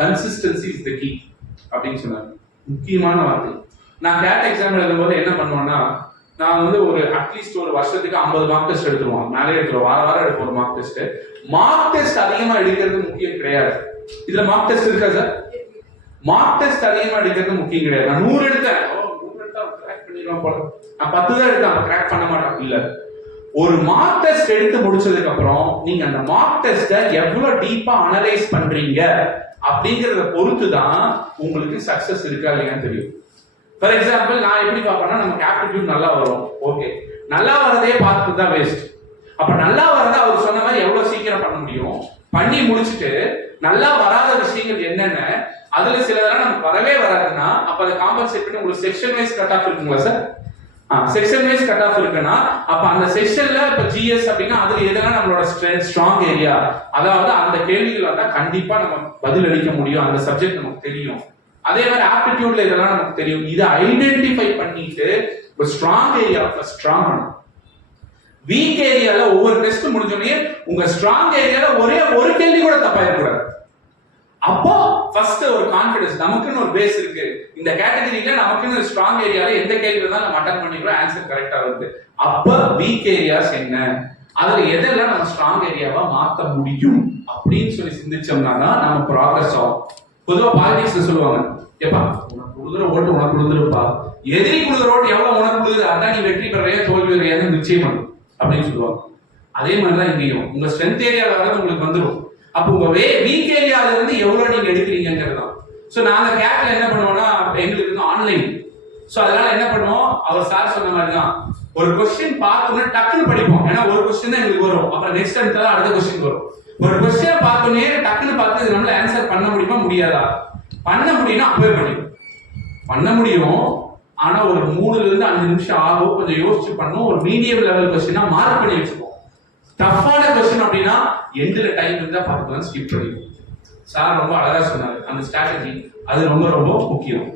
Consistency is the key அப்படின்னு சொன்னார். முக்கியமான வார்த்தை. நான் கேட் எக்ஸாம் எழுதும்போது என்ன பண்ணுவேன்னா, நான் வந்து ஒரு அட்லீஸ்ட் ஒரு வருஷத்துக்கு 50 மார்க் டெஸ்ட் எடுத்துருவோம். மேலே எடுத்துருவோம், வாரம் எடுப்போம் ஒரு மார்க் டெஸ்ட். மார்க் டெஸ்ட் அதிகமா எடுக்கிறது முக்கியம் கிடையாது. இதுல மார்க் டெஸ்ட் இருக்கா சார்? மார்க் டெஸ்ட் அதிகமா எடுக்கிறது முக்கியம் கிடையாது. நான் 100 எடுத்தேன், 100 எடுத்தா கிராக் பண்ணிடுவேன் போல, நான் 10 தான் எடுத்தேன், கிராக் பண்ண மாட்டேன். இல்ல, ஒரு மார்க் டெஸ்ட் எடுத்து முடிச்சதுக்கு அப்புறம் நீங்க அந்த மார்க் டெஸ்ட்டை எவ்வளவு டீப்பா அனலைஸ் பண்றீங்க அப்படிங்கறத பொறுத்து தான் உங்களுக்கு சக்சஸ் இருக்கா இல்லையான்னு தெரியும். ஃபார் எக்ஸாம்பிள், நான் எப்படி பார்ப்பேன்னா, நமக்கு ஆப்டிடியூட் நல்லா வரும், ஓகே, நல்லா வரதே பார்த்துட்டு தான் வேஸ்ட். அப்ப நல்லா வரத அவர் சொன்ன மாதிரி எவ்வளவு சீக்கிரம் பண்ண முடியும், பண்ணி முடிச்சுட்டு நல்லா வராத விஷயங்கள் என்னென்ன, அதுல சிலதெல்லாம் நமக்கு வரவே வராதுன்னா அப்ப அதை காம்பன்சேட் பண்ணி உங்களுக்கு செக்ஷன் வைஸ் கட் ஆஃப் இருக்குங்களா sir? Section wise cut off இருக்குன்னா அப்ப அந்த செக்ஷன்ல இப்ப ஜிஎஸ் அப்படின்னா அதுல எதெல்லாம் நம்மளோட ஸ்ட்ராங் ஏரியா, அதாவது அந்த கேள்விகள் வந்தா கண்டிப்பா நம்ம பதில் அளிக்க முடியும், அந்த சப்ஜெக்ட் நமக்கு தெரியும். அதே மாதிரி ஆப்டிடியூட்ல இதெல்லாம் நமக்கு தெரியும். இதை ஐடென்டிஃபை பண்ணிட்டு ஒரு ஸ்ட்ராங் ஏரியா ஸ்ட்ராங் பண்ணும். வீக் ஏரியால ஒவ்வொரு டெஸ்ட் முடிஞ்சோடனே உங்க ஸ்ட்ராங் ஏரியால ஒரே ஒரு கேள்வி கூட தப்பா இருக்கக்கூடாது. அப்போ ஃபர்ஸ்ட் ஒரு கான்ஃபிடன்ஸ், நமக்குன்னு ஒரு பேஸ் இருக்கு, இந்த கேட்டகரியில நமக்குன்னு ஒரு ஸ்ட்ராங் ஏரியால எந்த கேள்வி தான் நம்ம அட்டெண்ட் பண்ணிக்கிறோம், ஆன்சர் கரெக்டா வருது. அப்ப வீக் ஏரியாஸ் என்ன, அதுல எதெல்லாம் நம்ம ஸ்ட்ராங் ஏரியாவா மாத்த முடியும் அப்படின்னு சொல்லி சிந்திச்சோம்னா நம்ம ப்ராக்ரஸ் ஆகும். பொதுவா பாலிடிக்ஸ்ல சொல்லுவாங்க, ஏப்பா உனக்கு கொடுக்குற ஓட்டு உனக்கு கொடுத்துருப்பா, எதிரி கொடுக்குற ஓட்டு எவ்வளவு உனக்கு கொடுக்குது, அதான் நீ வெற்றி பெறையா தோல்வி பெறையான்னு நிச்சயம் பண்ணும் அப்படின்னு சொல்லுவாங்க. அதே மாதிரிதான் இங்கேயும் உங்க ஸ்ட்ரென்த் ஏரியால வரது உங்களுக்கு வந்துடும். அப்போ உங்க வீக் ஏரியால இருந்து எவ்வளவு நீங்க எடுக்கிறீங்கிறது தான். சோ நாங்க கேட்ல என்ன பண்ணுவோம்னா, எங்களுக்கு வந்து ஆன்லைன், சோ அதனால என்ன பண்ணுவோம், அவர் சார் சொன்ன மாதிரி தான் ஒரு கொஸ்டின் பார்த்தோம்னா டக்குன்னு படிப்போம். ஏன்னா ஒரு கொஸ்டின் தான் எங்களுக்கு வரும், அப்புறம் நெக்ஸ்ட் அடுத்த அடுத்த கொஸ்டின் வரும். ஒரு கொஸ்டினை பார்த்தோன்னே டக்குன்னு பார்த்து இது நம்மளால ஆன்சர் பண்ண முடியுமா முடியாதா, பண்ண முடியும்னா அப்பவே பண்ண முடியும். ஆனா ஒரு 3 இருந்து 5 நிமிஷம் ஆகும், கொஞ்சம் யோசிச்சு பண்ணும். ஒரு மீடியம் லெவல் கொஸ்டினா மார்க் பண்ணி வச்சுப்போம். டஃப்பான கொஸ்டின் அப்படின்னா எண்ட்ல டைம் இருந்தா பார்த்துக்கலாம், ஸ்கிப் பண்ணிடுவோம். சார் ரொம்ப அழகா சொன்னாரு, அந்த ஸ்ட்ராட்டஜி அது ரொம்ப ரொம்ப முக்கியம்.